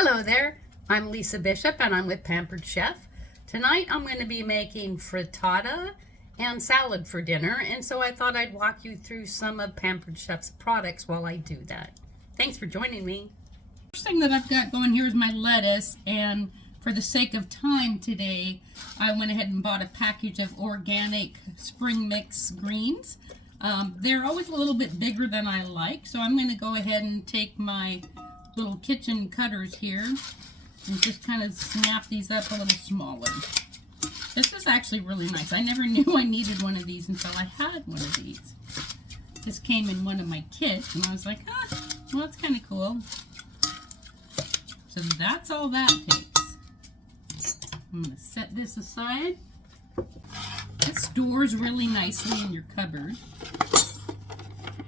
Hello there, I'm Lisa Bishop and I'm with Pampered Chef. Tonight I'm going to be making frittata and salad for dinner, and so I thought I'd walk you through some of Pampered Chef's products while I do that. Thanks for joining me. First thing that I've got going here is my lettuce, and for the sake of time today I went ahead and bought a package of organic spring mix greens. They're always a little bit bigger than I like, so I'm going to go ahead and take my little kitchen cutters here and just kind of snap these up a little smaller. This is actually really nice. I never knew I needed one of these until I had one of these. This came in one of my kits and I was like, well, that's kind of cool. So that's all that takes. I'm going to set this aside. It stores really nicely in your cupboard.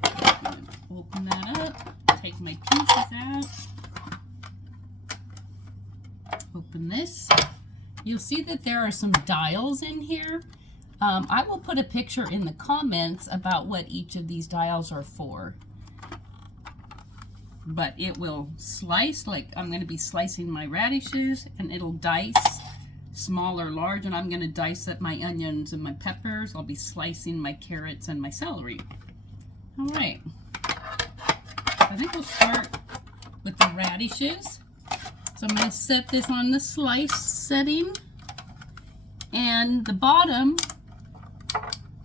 I'm going to open that up. Take my pieces out. Open this. You'll see that there are some dials in here. I will put a picture in the comments about what each of these dials are for. But it will slice, like I'm going to be slicing my radishes, and it'll dice small or large, and I'm going to dice up my onions and my peppers. I'll be slicing my carrots and my celery. All right. I think we'll start with the radishes. So I'm going to set this on the slice setting, and the bottom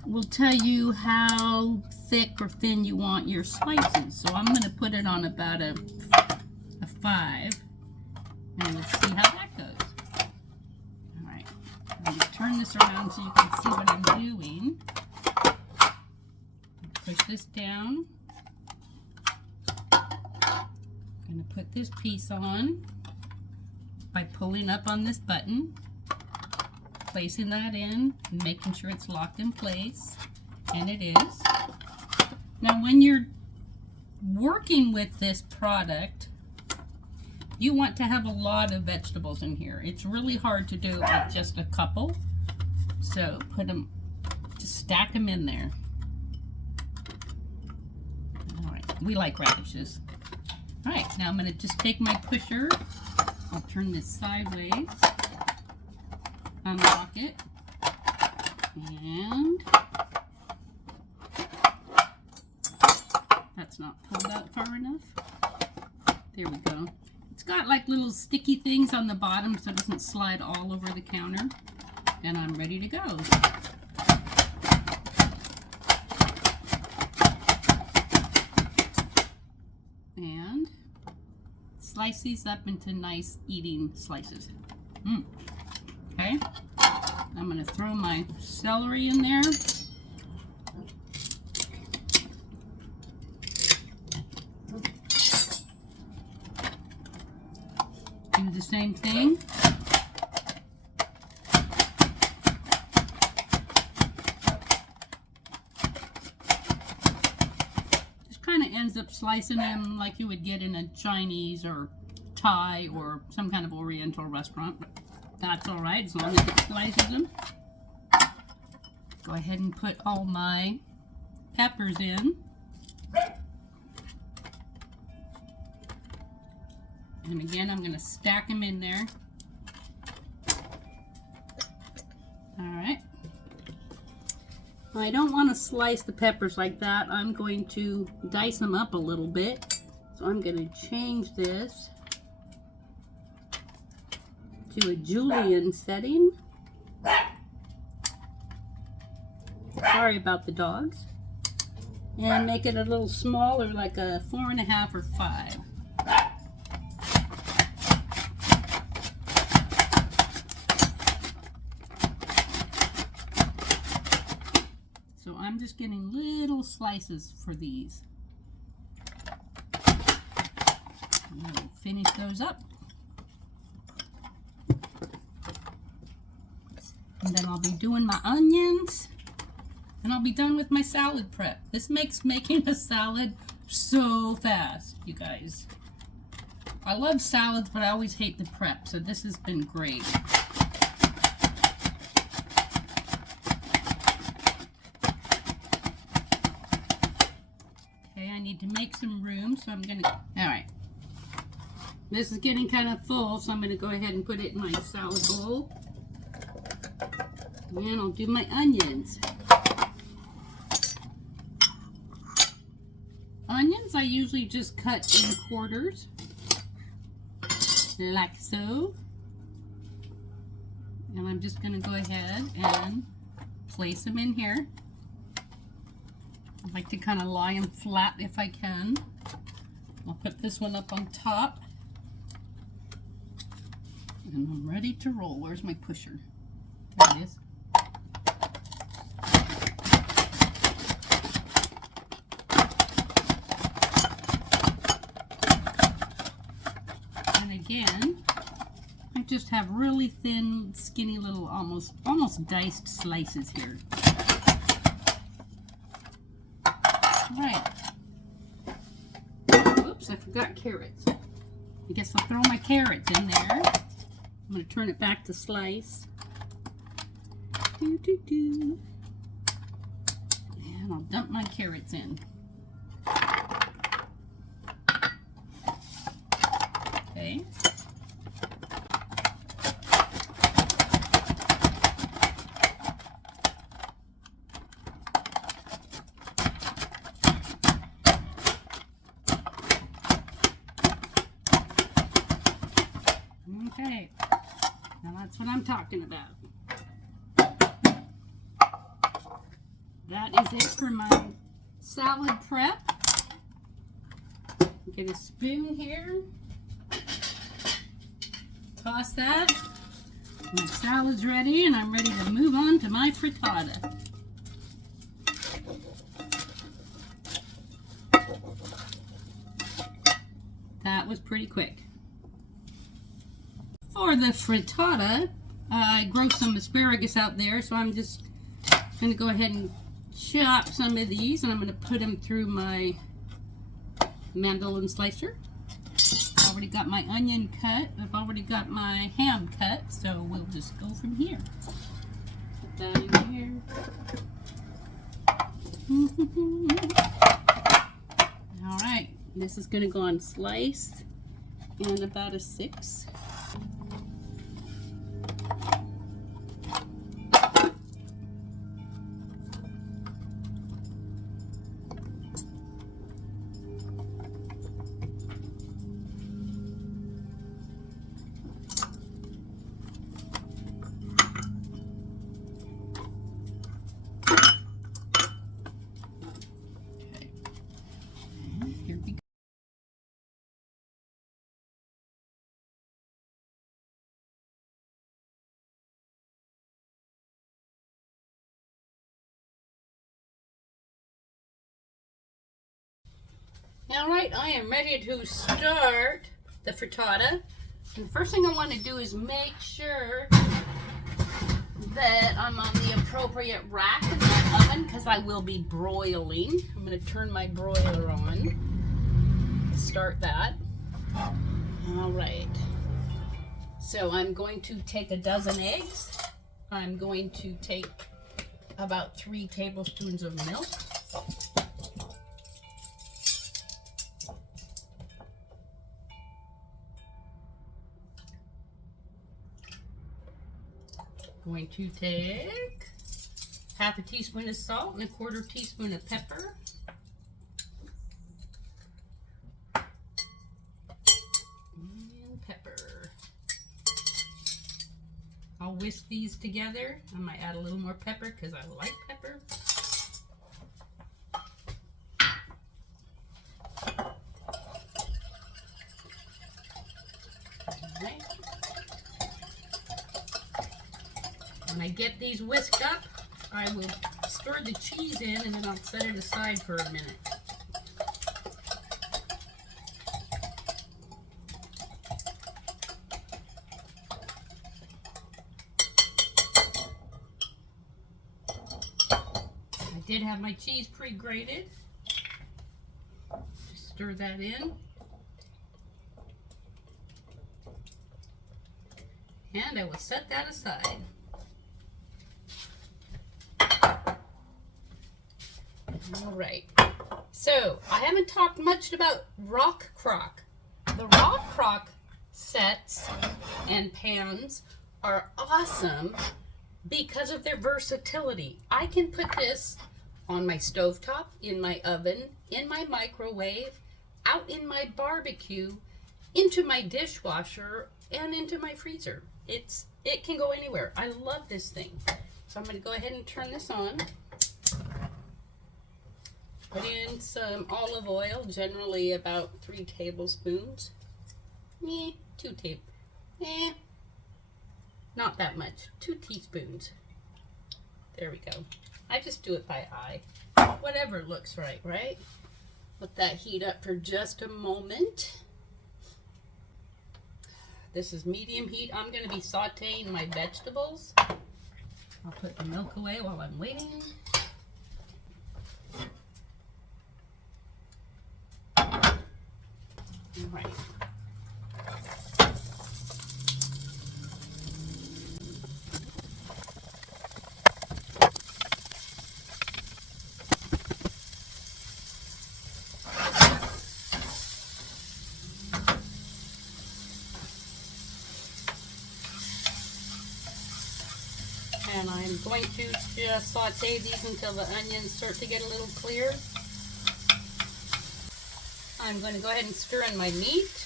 will tell you how thick or thin you want your slices. So I'm going to put it on about a 5, and let's see how that goes. All right, I'm going to turn this around so you can see what I'm doing. Push this down. I'm going to put this piece on by pulling up on this button, placing that in, and making sure it's locked in place, and it is. Now when you're working with this product, you want to have a lot of vegetables in here. It's really hard to do with just a couple, so put them, just stack them in there. All right, we like radishes. All right, now I'm going to just take my pusher, I'll turn this sideways, unlock it, and that's not pulled out far enough. There we go. It's got like little sticky things on the bottom so it doesn't slide all over the counter, and I'm ready to go. And slice these up into nice eating slices. Okay, I'm going to throw my celery in there. Do the same thing. Ends up slicing them like you would get in a Chinese or Thai or some kind of Oriental restaurant. That's all right as long as it slices them. Go ahead and put all my peppers in. And again, I'm going to stack them in there. All right. I don't want to slice the peppers like that. I'm going to dice them up a little bit. So I'm going to change this to a julienne setting. Sorry about the dogs. And make it a little smaller, like a 4.5 or 5. I'm just getting little slices for these. And we'll finish those up. And then I'll be doing my onions, and I'll be done with my salad prep. This makes making a salad so fast, you guys. I love salads, but I always hate the prep, so this has been great. Need to make some room, so I'm gonna, all right, This is getting kind of full, so I'm going to go ahead and put it in my salad bowl. And I'll do my onions. Onions I usually just cut in quarters, like so. And I'm just going to go ahead and place them in here. I like to kind of lie them flat if I can. I'll put this one up on top. And I'm ready to roll. Where's my pusher? There it is. And again, I just have really thin, skinny little, almost diced slices here. Right. Oops, I forgot carrots. I guess I'll throw my carrots in there. I'm going to turn it back to slice. And I'll dump my carrots in. Okay. Okay, now that's what I'm talking about. That is it for my salad prep. Get a spoon here. Toss that. My salad's ready, and I'm ready to move on to my frittata. That was pretty quick. For the frittata, I grow some asparagus out there, so I'm just going to go ahead and chop some of these, and I'm going to put them through my mandolin slicer. I've already got my onion cut. I've already got my ham cut, so we'll just go from here. Put that in here. All right, this is going to go on sliced and about a 6. All right, I am ready to start the frittata. And the first thing I want to do is make sure that I'm on the appropriate rack in my oven because I will be broiling. I'm going to turn my broiler on to start that. All right. So I'm going to take a dozen eggs. I'm going to take about 3 tablespoons of milk. Going to take half a teaspoon of salt and a 1/4 teaspoon of pepper. And pepper. I'll whisk these together. I might add a little more pepper because I like pepper. Okay. When I get these whisked up, I will stir the cheese in and then I'll set it aside for a minute. I did have my cheese pre-grated. Just stir that in. And I will set that aside. All right, so I haven't talked much about rock crock. The rock crock sets and pans are awesome because of their versatility. I can put this on my stovetop, in my oven, in my microwave, out in my barbecue, into my dishwasher, and into my freezer. It can go anywhere. I love this thing. So I'm going to go ahead and turn this on. Put in some olive oil, generally about 3 tablespoons. 2 tablespoons. Not that much. 2 teaspoons. There we go. I just do it by eye. Whatever looks right, right? Let that heat up for just a moment. This is medium heat. I'm going to be sauteing my vegetables. I'll put the milk away while I'm waiting. All right. And I'm going to just saute these until the onions start to get a little clear. I'm going to go ahead and stir in my meat.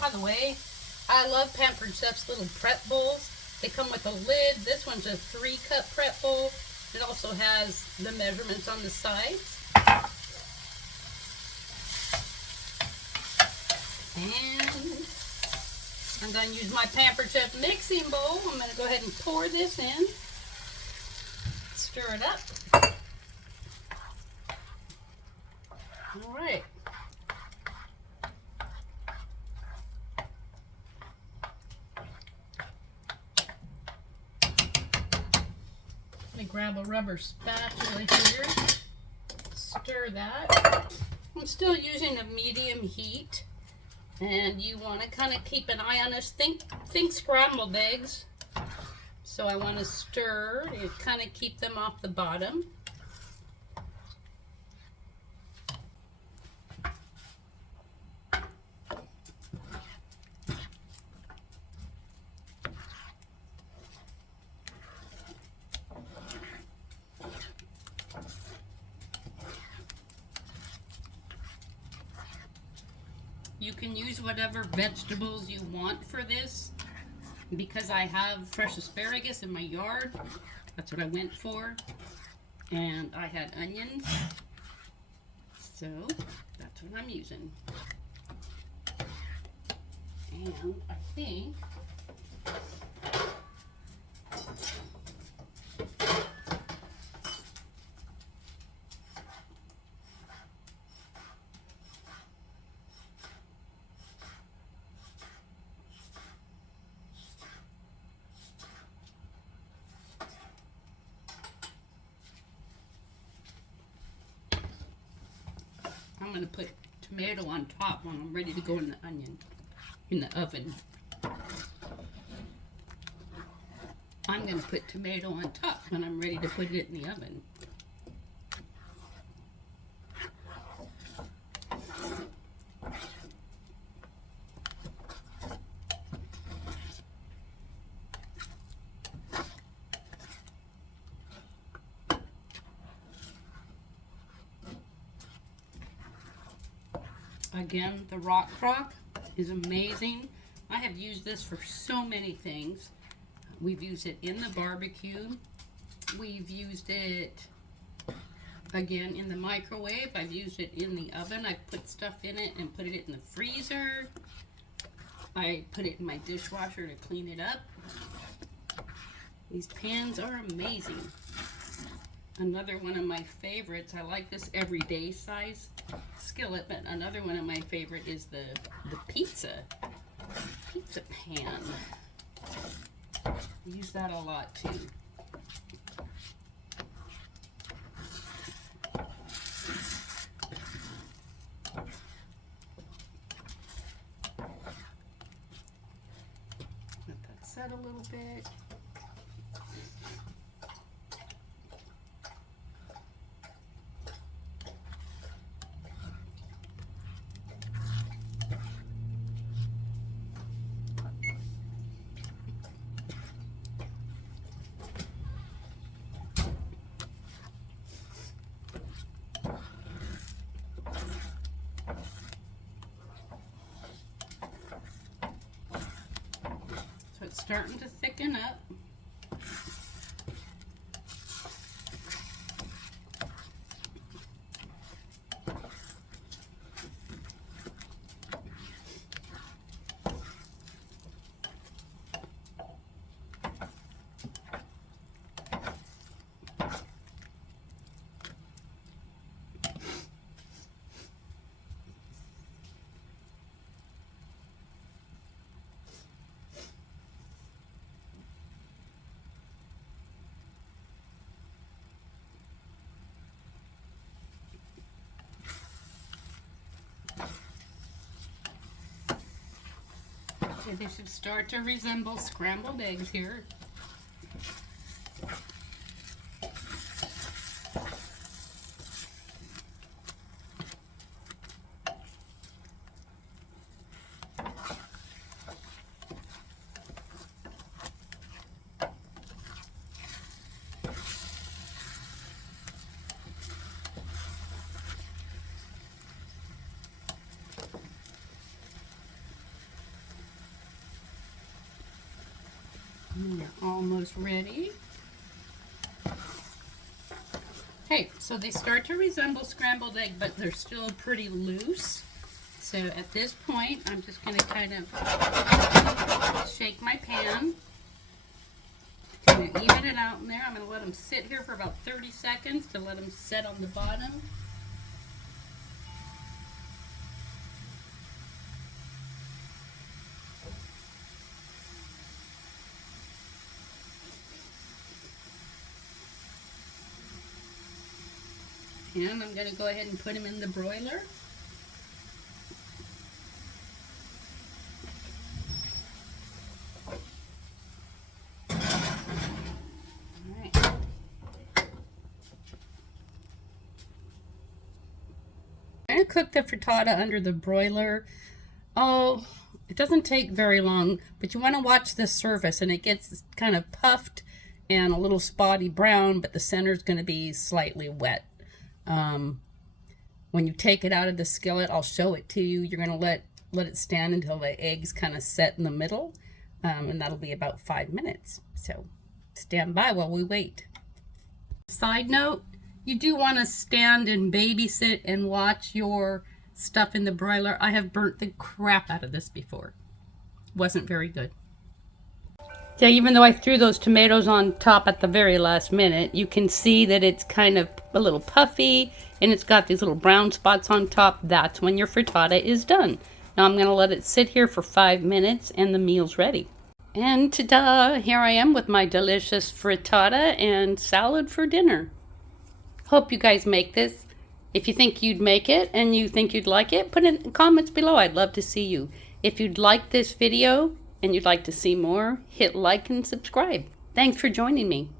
By the way, I love Pampered Chef's little prep bowls. They come with a lid. This one's a 3-cup prep bowl. It also has the measurements on the sides. And I'm going to use my Pampered Chef mixing bowl. I'm going to go ahead and pour this in. Stir it up. All right. Let me grab a rubber spatula here. Stir that. I'm still using a medium heat. And you want to kind of keep an eye on this. Think scrambled eggs. So I want to stir and kind of keep them off the bottom. You can use whatever vegetables you want for this. Because I have fresh asparagus in my yard, that's what I went for. And I had onions, so that's what I'm using. And I think I'm going to put tomato on top when I'm ready to go in the oven. I'm going to put tomato on top when I'm ready to put it in the oven. Again, the rock crock is amazing. I have used this for so many things. We've used it in the barbecue. We've used it, again, in the microwave. I've used it in the oven. I've put stuff in it and put it in the freezer. I put it in my dishwasher to clean it up. These pans are amazing. Another one of my favorites, I like this everyday size skillet, but another one of my favorite is the pizza pan. I use that a lot too. Let that set a little bit. starting to thicken up. Okay, they should start to resemble scrambled eggs here. They're almost ready. Okay, so they start to resemble scrambled egg, but they're still pretty loose. So at this point, I'm just going to kind of shake my pan. Kind of even it out in there. I'm going to let them sit here for about 30 seconds to let them set on the bottom. And I'm going to go ahead and put them in the broiler. Alright. I'm going to cook the frittata under the broiler. Oh, it doesn't take very long, but you want to watch the surface, and it gets kind of puffed and a little spotty brown, but the center is going to be slightly wet. When you take it out of the skillet, I'll show it to you. You're going to let it stand until the eggs kind of set in the middle, and that'll be about 5 minutes. So stand by while we wait. Side note, you do want to stand and babysit and watch your stuff in the broiler. I have burnt the crap out of this before. Wasn't very good. Yeah, even though I threw those tomatoes on top at the very last minute, you can see that it's kind of a little puffy and it's got these little brown spots on top. That's when your frittata is done. Now I'm going to let it sit here for 5 minutes and the meal's ready. And ta-da! Here I am with my delicious frittata and salad for dinner. Hope you guys make this. If you think you'd make it and you think you'd like it, put it in the comments below. I'd love to see you. If you'd like this video and you'd like to see more, hit like and subscribe. Thanks for joining me.